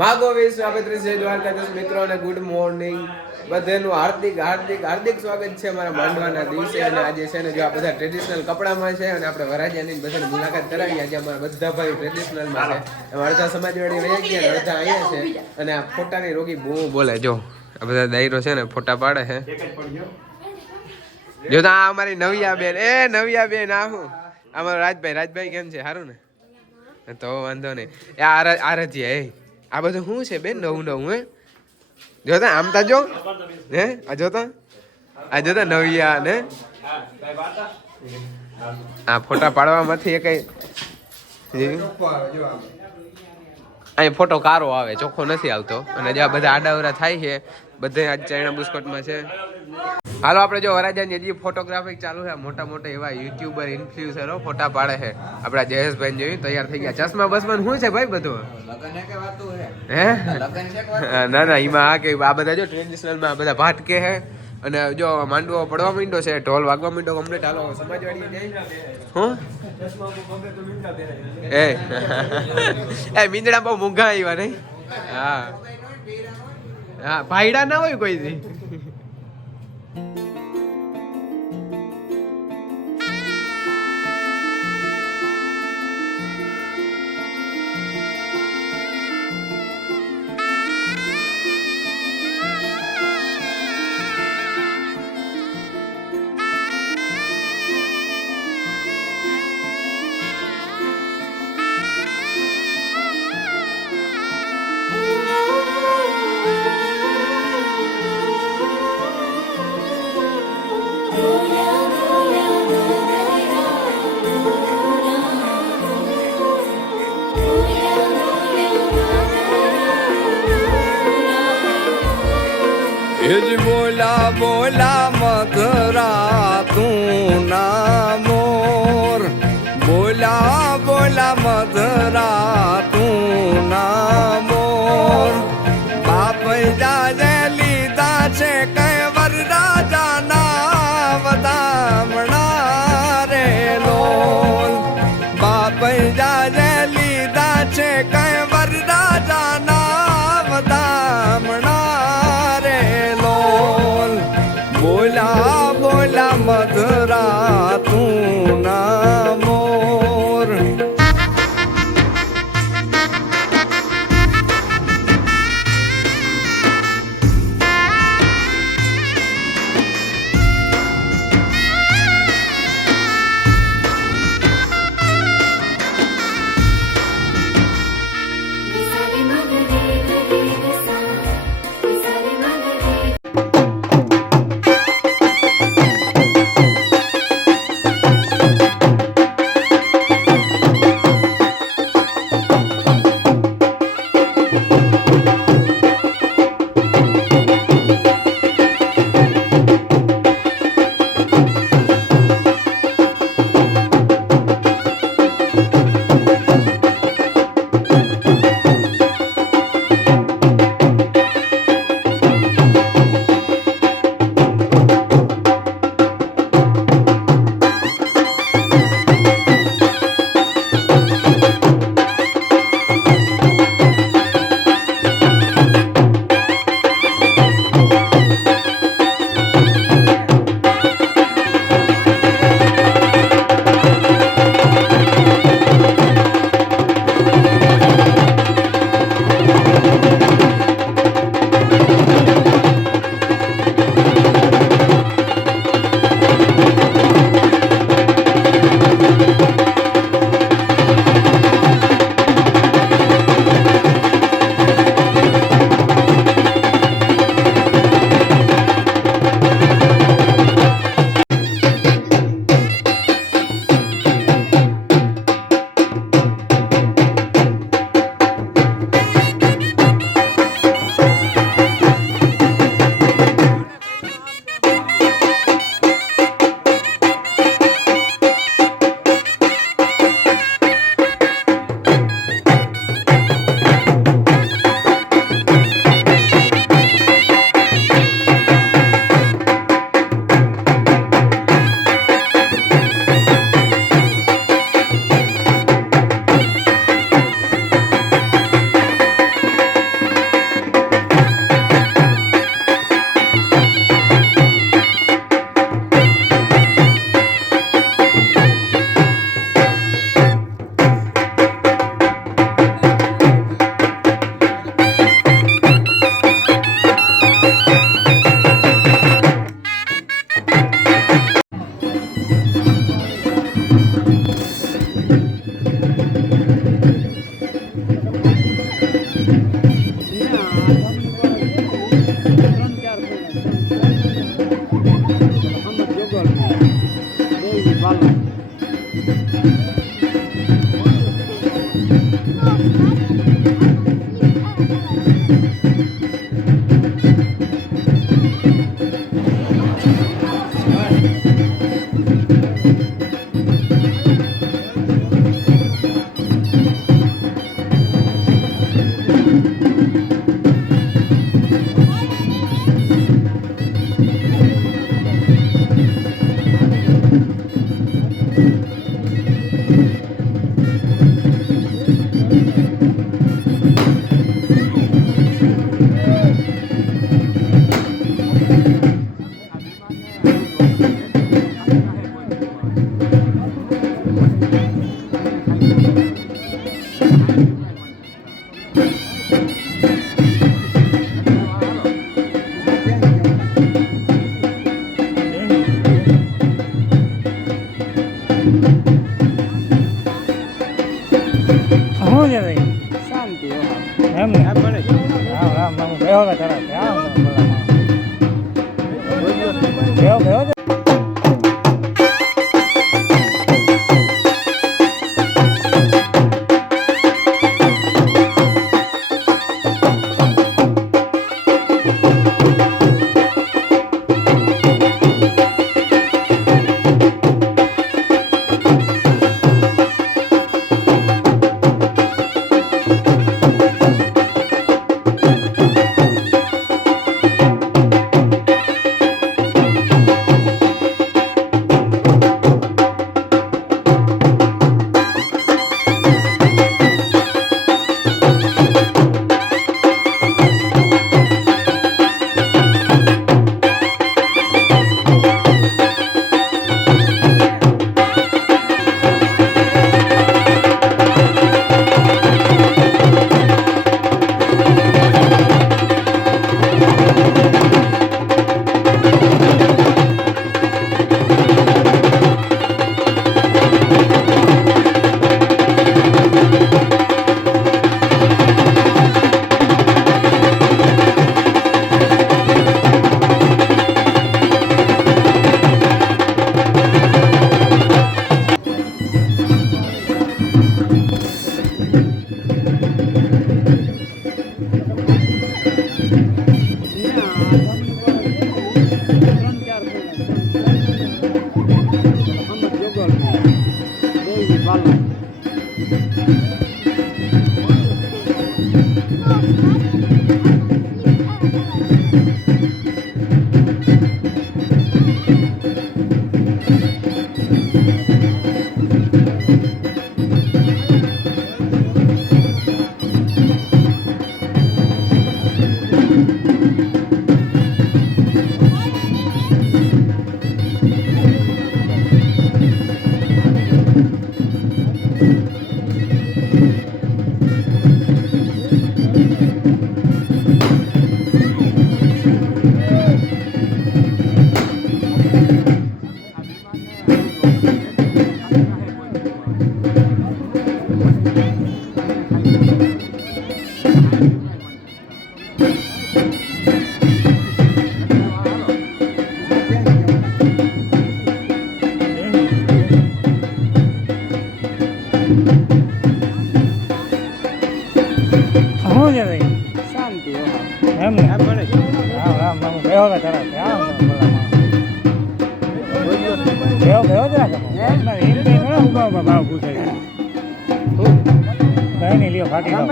માગો સ્વાગત છે દ્વારકાધીશ મિત્રો અને ગુડ મોર્નિંગ બધાનું હાર્દિક હાર્દિક હાર્દિક સ્વાગત છે અમારા માંડવાના દિવસે અને આજે છે ને જો આ બધા ટ્રેડિશનલ કપડામાં છે અને આપણે વરાજાની બધાની મુલાકાત કરાવી આજે અમારા બધા ભાઈ ટ્રેડિશનલમાં છે અડધા સમાજવાડી વહી ગયા અડધા અહીંયા છે અને આ ફોટાની રોગી બહુ બોલે જો આ બધા દાયરો છે ને ફોટા પાડે છે જો તો આ અમારી નવિયા બેન આ હું અમારો રાજભાઈ કેમ છે સારું ને તો વાંધો નહીં એ આરજીયા એ આ બધું શું છે બેન નવું હે જોતા આમ તા જો હે આ જોતા નવિયા ને આ ફોટા પાડવામાંથી એ કઈ અહીં ફોટો કારો આવે ચોખ્ખો નથી આવતો અને જે આ બધા આડાવરા થાય છે બધે આજ ચાઇના બુસ્કોટમાં છે હાલો આપણે જો વરાજાની હજી ફોટોગ્રાફી ચાલુ છે મોટા મોટા એવા યુટ્યુબર ઇન્ફ્લુએન્સરો ફોટા પાડે છે આપણા જયેશભાઈ જોયું તૈયાર થઈ ગયા ચશ્મા બસમાં શું છે ભાઈ બધું હે ના એમાં આ કે આ બધા જો ટ્રેડિશનલમાં બધા ભાટ કે હે અને જો માંડવો પડવા માંડ્યો છે ઢોલ વાગવા માંડ્યો કમ્પ્લીટ હાલો સમાજવાડી જાય હું એ મીંદડા બહુ મોંઘા આવ્યા નહીં હા ભાઈડા ના હોય કોઈ દી બોલા બોલા મધરા તું ના મોર બોલા બોલા મધરા તું ના મોર બાપ જાજે લીધા છે કઈ વરરાજાના વધામણા રે લોલ બાપ જાજે લીધા છે કઈ વરરાજાના વધામણા બોલા બોલા મધરા તું ના મોર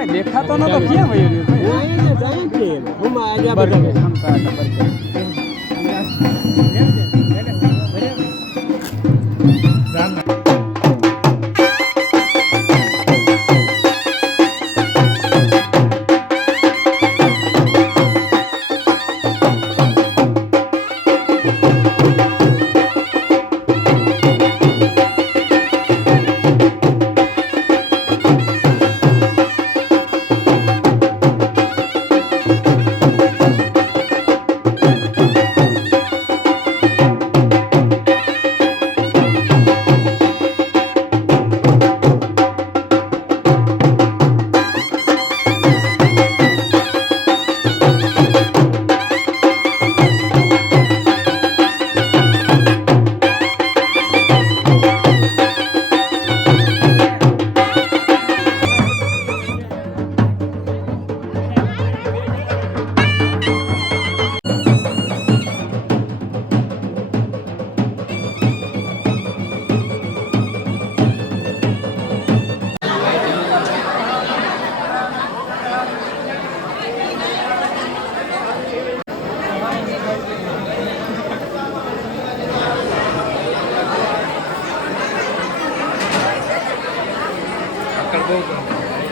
દેખાતો નતો ક્યાં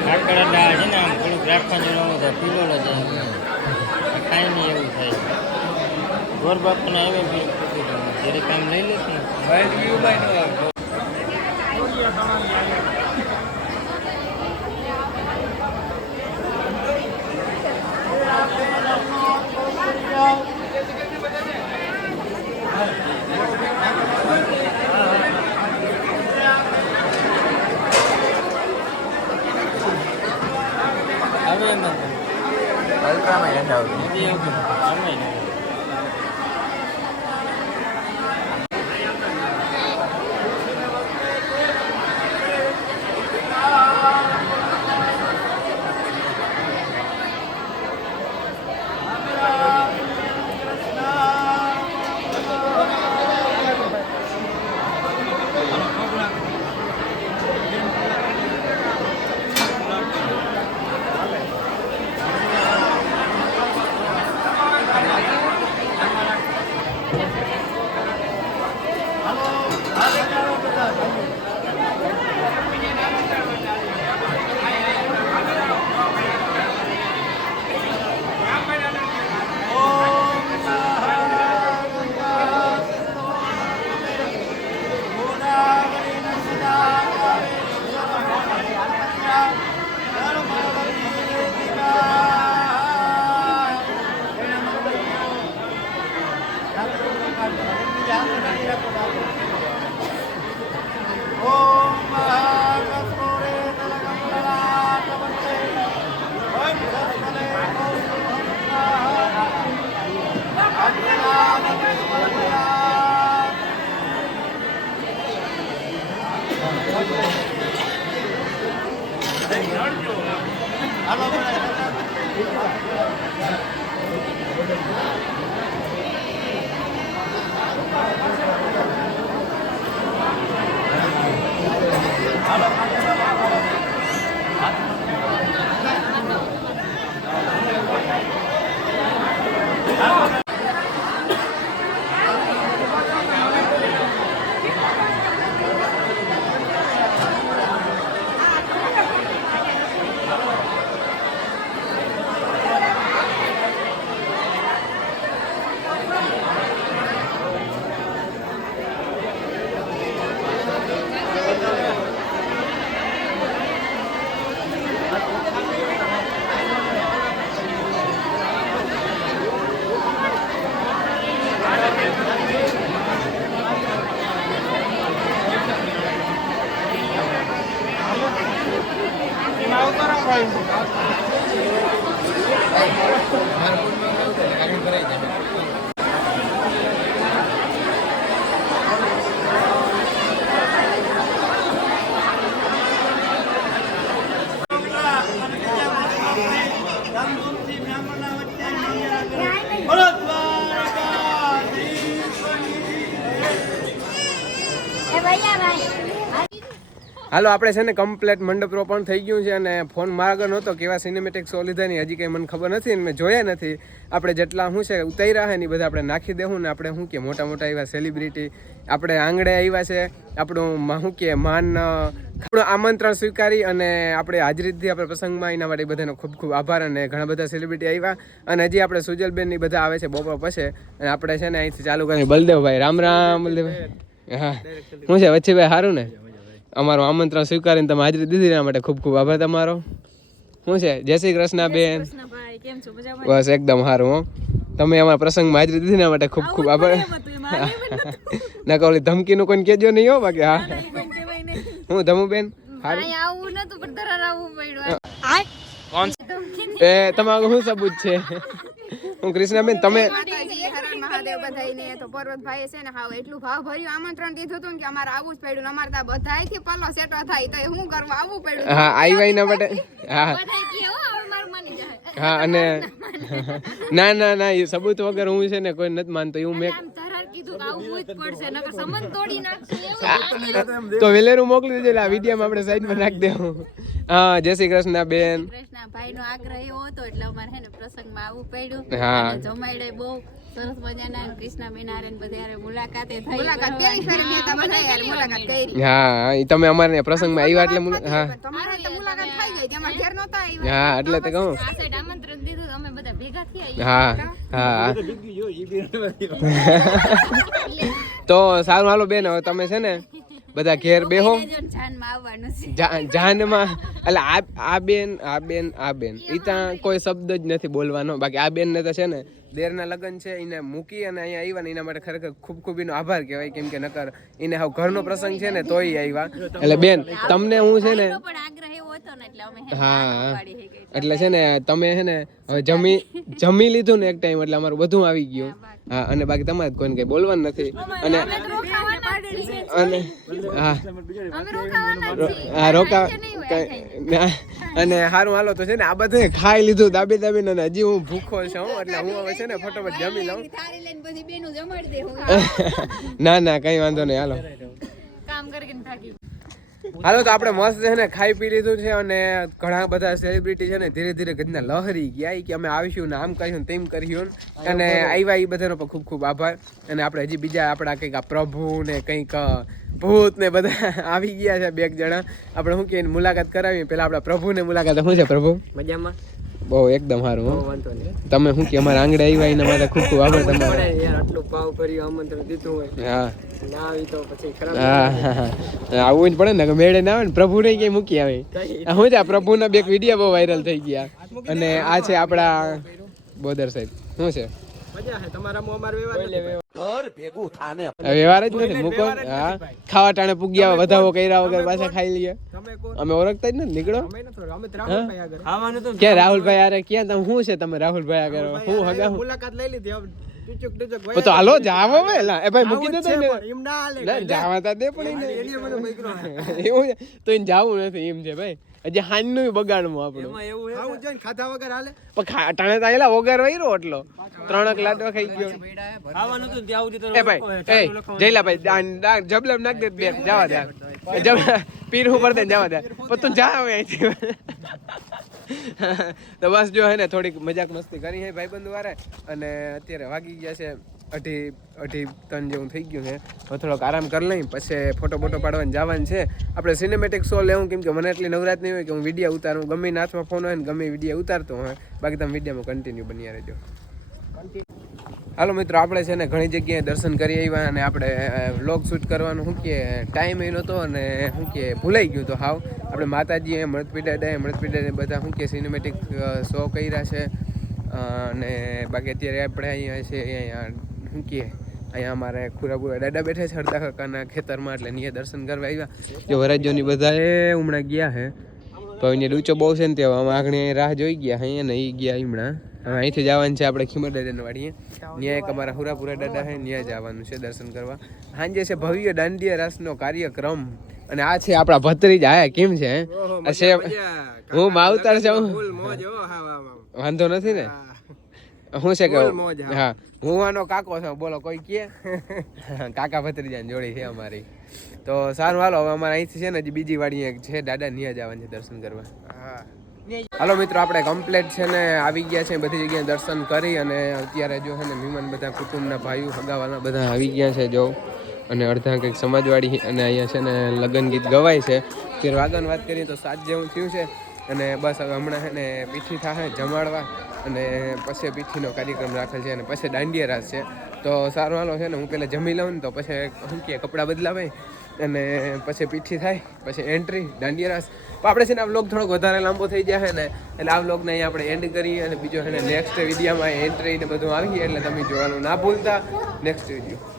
આકડા દાળ છે ને આમ થોડુંક રાખવા જેવું થાય પીવડો જાય કાંઈ નહીં એવું થાય ગોર બાપને આવે જ્યારે કામ લઈ લેશ ને હવે એમ અલ્ટ્રામાં નથી આવતું. નથી આવતું આમાંય નથી. હાલો આપણે છે ને કમ્પ્લેટ મંડપ પણ થઈ ગયું છે અને ફોન મારા આગળ નહોતો કેવા સિનેમેટિક શો લીધા ની હજી કંઈ મને ખબર નથી અને મેં જોયા નથી. આપણે જેટલા શું છે ઉતાર્યા છે ને એ બધા આપણે નાખી દેવું ને આપણે શું કે મોટા મોટા એવા સેલિબ્રિટી આપણે આંગણે આવ્યા છે આપણું શું કે માન આમંત્રણ સ્વીકારી અને આપણે હાજરીથી આપણે પ્રસંગમાં એના માટે બધાનો ખૂબ ખૂબ આભાર અને ઘણા બધા સેલિબ્રિટી આવ્યા અને હજી આપણે સુજલબેન ની બધા આવે છે બપોર પછી અને આપણે છે ને અહીંથી ચાલુ કરીએ. બલદેવભાઈ રામ રામ. બલદેવભાઈ હા શું છે વચ્ચેભાઈ સારું ને? અમારું આમંત્રણ સ્વીકારીને તમે હાજરી દીધી એના માટે ખૂબ ખૂબ આભાર તમારો. શું છે જય શ્રી કૃષ્ણ બેન. બસ એકદમ સારું હો. તમે અમારા પ્રસંગમાં હાજરી દીધી એના માટે ખૂબ ખૂબ આભાર. ના કહો ધમકીનું કોઈ કહેજો નહીં હો બાકી. હા હું ધમુબેન એ તમારું શું સબૂત છે? હું કૃષ્ણાબેન તમે મહાદેવ બધાઈને તો પર્વતભાઈ છે ને હાવ એટલું ભાવ ભર્યું આમંત્રણ દીધું હતું કે અમારે આવવું જ પડ્યું. અમારે ત્યાં બધાયથી પલ્લો સેટો થાય તો શું કરવું આવવું પડ્યું. હા આવ્યા એના માટે. હા હા અને ના ના ના એ સબૂત વગર હું છે ને કોઈ નથી માનતો એવું મેં તો વેલેરું મોકલી દેજો. આ વિડીયોમાં આપણે સાઈડમાં નાખી દેવું. હા જય શ્રી કૃષ્ણ બેન. કૃષ્ણભાઈ નો આગ્રહ એવો હતો એટલે અમારે હે ને પ્રસંગમાં આવવું પડ્યું. હા જમાડે બહુ સરસ મજાના કૃષ્ણબેન આરે બધા મુલાકાતે થઈ. મુલાકાત કેવી કરી મેં બધા યાર મુલાકાત કરી. હા એ તમે અમારે પ્રસંગમાં આવ્યા એટલે હા તમારે તો મુલાકાત થઈ ગઈ તમાર ઘેર નહોતા આવ્યા. હા એટલે તો કહું આ સાઈડ આમંત્રણ દીધું અમે બધા ભેગા થઈ હા હા તો સારું હાલો બેન હવે તમે છે ને બધા ઘેર બેહો જાનમાં આવવાનું છે. જાનમાં એટલે આ બેન ઈ ત્યાં કોઈ શબ્દ જ નથી બોલવાનો. બાકી આ બેન ને તો છે ને દેરના લગ્ન છે એને મૂકી અને અહીંયા આવ્યા ને એના માટે ખરેખર ખૂબ ખૂબ એનો આભાર કહેવાય. કેમ કે નકર એને હવે ઘરનો પ્રસંગ છે ને તોય આવ્યા. એટલે બેન તમને હું છે ને પણ આગ્રહ એવો હતો ને એટલે અમે હા એટલે છે ને તમે છે ને હવે જમી લીધું ને એક ટાઈમ એટલે અમારું બધું આવી ગયું. હા અને બાકી તમારે કોઈને કઈ બોલવાનું નથી. અને હા રોકા અને સારું હાલો તો છે ને આ બધું ખાઈ લીધું દાબી દાબીને અને હજી હું ભૂખો છું એટલે હું હવે છે ને ફટાફટ જમી લઉં. થાળી લઈને બધી બેનું જમાડી દે હું ના કઈ વાંધો નહીં હાલો કામ કરીને થાકી. હાલો તો આપણે મસ્ત છે ને ખાઈ પી લીધું છે અને ઘણા બધા સેલિબ્રિટી છે ને ધીરે ધીરે ગજના લહરી ગયા કે અમે આવીશું ને આમ કર્યું ને તેમ કર્યું અને આવ્યા એ બધાનો પણ ખૂબ ખૂબ આભાર. અને આપણે હજી બીજા આપણા કંઈક પ્રભુ ને કંઈક ભૂત ને બધા આવી ગયા છે 2 જણા. આપણે શું કે મુલાકાત કરાવીએ પેલા આપણા પ્રભુને મુલાકાત. શું છે પ્રભુ? મજામાં બહુ એકદમ સારું. વાંધો નહીં. તમે શું કે અમારા આંગણે આવ્યા એના માટે ખૂબ ખૂબ આભાર તમારો. યાર આટલું ભાવ ભર્યું આમંત્રણ દીધું હોય હા ના આવી તો પછી ખરાબ. હા આવવું જ પડે ને કે મેળે ના આવે ને પ્રભુ ને કઈ મૂકી આવે. શું છે આ પ્રભુના 2 વિડીયો બહુ વાયરલ થઈ ગયા. અને આ છે આપણા બોદર સાહેબ. શું છે મજા છે તમારામાં અમાર વ્યવહાર વ્યવહાર જ નથી મૂકો. હા ખાવા ટાણે પૂગ્યા વધાવો કર્યા વગર પાછા ખાઈ લઈએ. તમે કોણ? અમે ઓળખતા જ નથી. નીકળો અમે નથી અમે તો રાહુલભાઈ આગળ ખાવાનું તો ક્યાં રાહુલભાઈ યારે ક્યાં તમે શું છે તમે રાહુલભાઈ આગળ હું હગા હું મુલાકાત લઈ લીધી હવે ટુચુક તો હાલો જાવો બે લા એ ભાઈ મૂકી દે તો એને. એમ ના હાલે ના જાવા તા દે પણ એને. એલિયો બધો બૈકરો એવું છે તો એને જાવું નથી એમ છે ભાઈ. હજી હાનનું બગાડવું આપણું. એમાં એવું છે ખાવું જોઈને ખાધા વગર હાલે પણ ટાણે તો આયેલા વગર વૈરો એટલો 3 લાડવા ખાઈ ગયો. ખાવાનું તો ત્યાં સુધી એ ભાઈ એ જયલા ભાઈ જબલમ નાખ દે બે જવા દે પીર ઉપર દે જવા દે પણ તું જા હવે અહીંથી. તો બસ જો હે ને થોડીક મજાક મસ્તી કરી હે ભાઈબંધ વારે અને અત્યારે વાગી ગયા છે 2:30 જેવું થઈ ગયું છે. હવે થોડોક આરામ કરી લઈ પછી ફોટો પાડવાનું જવાનું છે. આપણે સિનેમેટિક શો લેવું કેમ કે મને એટલી નવરાત નહીં હોય કે હું વિડીયો ઉતારું. ગમે નાચમાં ફોન હોય ને ગમે વિડીયો ઉતારતો હોય. બાકી તમે વિડીયોમાં કન્ટિન્યુ બન્યા રહેજો. હાલો મિત્રો આપણે છે ને ઘણી જગ્યાએ દર્શન કરી આવ્યા અને આપણે વ્લોગ શૂટ કરવાનું શું કે ટાઈમ એ નહોતો અને શું કે ભૂલાઈ ગયું તો હાવ. આપણે માતાજીએ મળતપીડા બધા શું કે સિનેમેટિક શો કર્યા છે. અને બાકી અત્યારે આપણે અહીંયા છે અહીંયા શું કે અહીંયા અમારે ખુરાબુરા દાદા બેઠા છે હરદા કાકાના ખેતરમાં એટલે અહીંયા દર્શન કરવા આવ્યા. જો વરાજ્યોની બધાએ હમણાં ગયા છે તો અહીંયા ડૂચો બહુ છે ને ત્યાં આગળ રાહ જોઈ ગયા અહીંયા ને એ ગયા હમણાં. હવે અહીંથી જવાનું છે આપણે ખીમર દાદાને વાડીએ. ત્યાં એક અમારા હુરાપુરા દાદા છે ત્યાં જવાનું છે દર્શન કરવા. સાંજે છે ભવ્ય દાંડિયા રાસનો કાર્યક્રમ અને આ છે આપણા ભત્રીજ. આયા કેમ છે આ છે હું માવતર છું. વાંધો નથી ને શું છે કે હા હું આનો કાકો છું. બોલો કોઈ કે કાકા ભત્રીજાની જોડી છે અમારી. તો સારું હાલો હવે અમારે અહીંથી છે ને હજી બીજી વાડી એક છે દાદા ત્યાં જવાનું છે દર્શન કરવા. હાલો મિત્રો આપણે કમ્પ્લેટ છે ને આવી ગયા છે બધી જગ્યાએ દર્શન કરી અને અત્યારે જો છે ને મહેમાન બધા કુટુંબના ભાઈઓ હગાવાલા બધા આવી ગયા છે જો. અને અડધા કંઈક સમાજવાડી અને અહીંયા છે ને લગ્ન ગીત ગવાય છે. ત્યારે આગળ વાત કરીએ તો 7 જેવું થયું છે અને બસ હવે હમણાં છે ને પીઠી થાય જમાડવા અને પછી પીઠીનો કાર્યક્રમ રાખેલ છે અને પછી દાંડિયા રાસ છે. તો સારું હાલો છે ને હું પહેલાં જમી લઉં ને તો પછી શું કહે કપડાં બદલાવાય અને પછી પીઠી થાય પછી એન્ટ્રી દાંડિયા રાસ. આપણે છે ને આ વ્લોગ થોડોક વધારે લાંબો થઈ જાય ને એટલે આ વ્લોગને અહીંયા આપણે એન્ડ કરીએ અને બીજો છે ને નેક્સ્ટ વિડીયોમાં એન્ટ્રી ને બધું આવીએ એટલે તમે જોવાનું ના ભૂલતા નેક્સ્ટ વિડીયો.